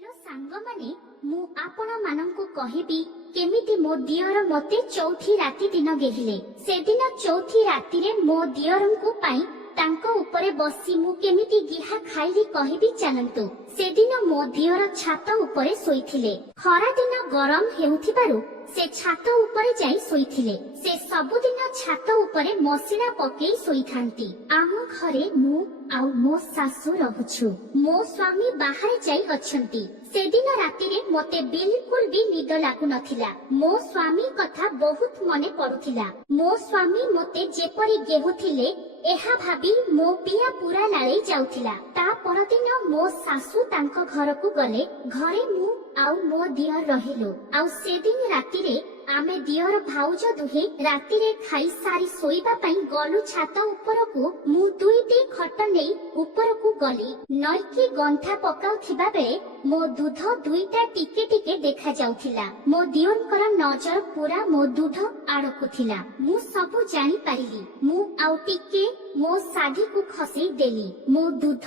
Hello सांग माने मु आपण मानंकु कहिबी केमिति मो दियर मते चौथी राति दिन गेहिले से दिन चौथी राति रे मो दियरंकु पाई तांको उपरे बसी मु केमिति गिहा खाइली कहिबी चलंतु से दिन मो दियर छात उपरे सोइथिले खरा दिन गरम हेउथिबारु से छात उपरे जाई सोइथिले से सबुदिन छात उपरे मसिना पकेई सोइथांती आम घरे मु आउ मो सासु रहुछु मो स्वामी बाहर जाई अछंती से दिन राति रे मते बिल्कुल भी निद लागु नथिला मो स्वामी कथा बहुत मने पडुथिला मो स्वामी मते जेपरि गेहुथिले एहा भाबी मो पिया पूरा लाळै जाउथिला ता परदिन मो सासु तांको घरकु गले घरे मु आउ मो दियर रहिलो आउ से दिन राति रे आमे दियर भाउज दुहे राति रे खाई सारी सोइबा पई गलु छात उपरकु मु दुईटी खट नेई उपरकु गली नईकी गंठा पकाउथिबा बेले मो दूध दुईटा टिके टिके देखा जाउथिला मो दियरकर नजर पूरा मो दूध आड़कु थिला मु सबु जानि पारिली मु आउ टिके मो साधी को खसई देली मो दूध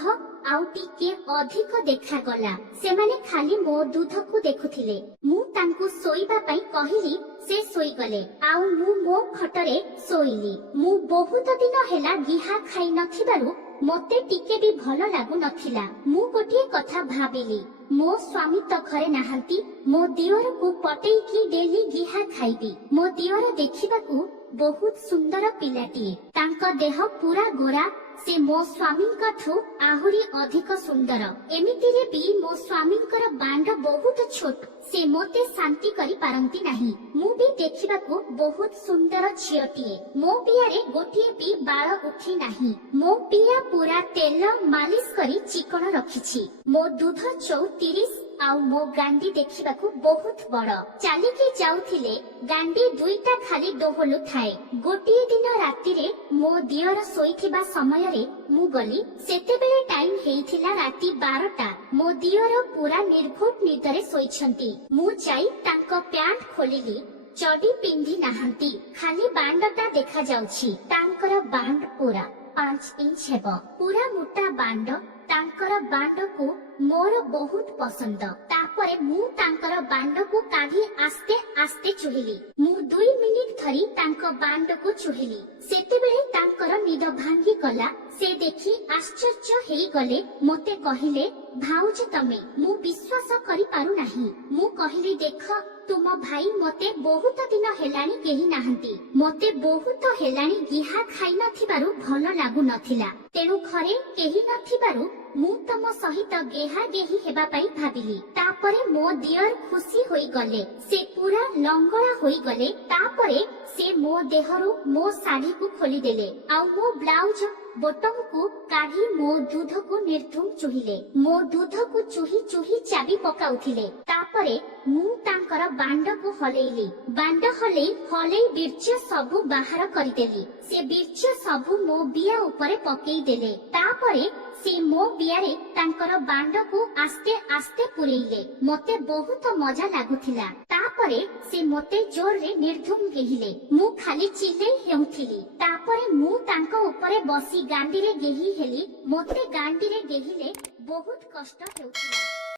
आउ टिके अधिक देखा गला से माने खाली मो दूध को देखुथिले मु तांकु सोइबा पई कहिली से सोई गले आउ मु मो खटरे सोइली मु बहुत दिन हेला गिहा खाई नथिबारु मते टिके भी भलो लागु नथिला मु गोटिए कथा भाबिली मो स्वामी तो घरे नाहंती मो दियर को पटेई की डेली गिहा खाइबी मो दियर देखिबाकू बहुत सुंदर पिलाटिए तांका देह पूरा गोरा से मो स्वामी ठू आहुरी अधिक सुंदर एमितिरे भी मो स्वामी बांड बहुत छोट से मोते शांति करी पारंती नाही मु भी देखिबाकू बहुत सुंदर झियटिए मो पियारे गोटिए भी बाळ उठी नाही मो पिया पूरा तेल मालिश करी चिकन रखिछि मो दूध 34 आउ मो गांडी देखिबाकू बहुत बड़ चालिकी जाउथिले गांडी दुईटा खाली दोहलु थाए गोटिए दिन राति रे मो दियर सोइथिबा समय रे मु गली सेते बेले टाइम हेइथिला राति 12टा मो दियर पूरा निर्घोट निदरे सोइछंती मु जाई तांको प्यांट खोलिली चडी पिंधी नाहंती खाली बांडटा देखा जाउछि तांकर बांड पूरा 5 इंच हेबो पूरा मोटा बांड तांकर बांड को मोर बहुत पसंद तापरे मु तांकर बांड को काढी आस्ते आस्ते चुहिली मु 2 मिनिट धरी तांको बांड को चुहिली सेते बेले तांकर निद भांगी गला से देखि आश्चर्य हेई गले मते कहिले भाउज तमे मु विश्वास करि पारु नाही मु कहिली देख तुम भाई मते बहुत दिन हेलानी केही नाहंती मते बहुत हेलानी गिहा खाई नथिबारु भलो लागु नथिला तेनु घरे केही नथिबारु मु तम सहित गेहा गेही हेबा पई भाबिली तापरे मो दियर खुशी होई गले से पूरा लंगड़ा होई गले तापरे से मो देहरु मो साड़ी को खोली देले आ मो ब्लाउज बटन को काढी मो दूध को निर्धुम चुहिले मो दूध को चुही चुही चाबी पकाउथिले तापरे मु तांकर बांड को हलेइली बांड हलेई बीर्च सबु बाहर करिदेली से बीर्च सबु मो बिया ऊपर पकेई देले तापरे से मो बियारे तांकर बांड को आस्ते आस्ते पुरेइले मते बहुत मजा लागुथिला तापरे से मते जोर रे निर्धुम गेहिले मु खाली चिल्लेई हेउथिली तापरे मु तांको ऊपर बसी गांडी रे गेही हेली मते गांडी रे गेहिले बहुत कष्ट हेउथिला।